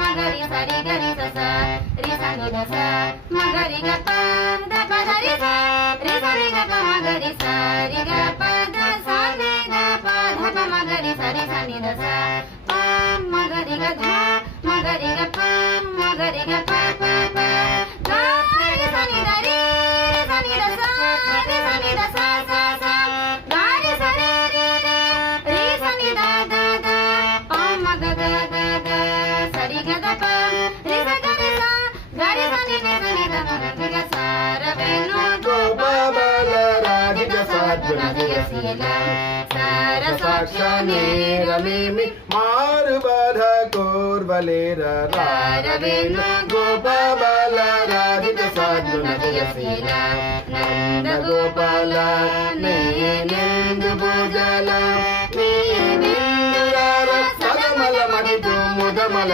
మగరి సరి గరి సస రి సని దస మగరి గ ప ద ప ద రి స రి సరి గ ప మగరి సరి గ ప ద స ని గ ప ధ ప మగరి సరి సని దస ప మగరి గ ధ మగరి గ ప మగరి గ ప ప ప ద రి సని ద రి సని దస రి సని దస స స ద రి సరి రి రి రి సని ద ద ద ప మగ గ గ గ సరి గ ద ప రి స గ రి స గ రి సని ని సని ద మ గ గ స ర వేణు గోపాల రాధిక సాధ్వన జయశీల సర సాక్షానేరమేమి మారు బాధ కోర్వలేర రారవేణు గోపాల రాధిక సాధ్వన జయశీల నంద గోపాల నేనెందు భోజల నీ బిందురార సదమల మడితో ముదమల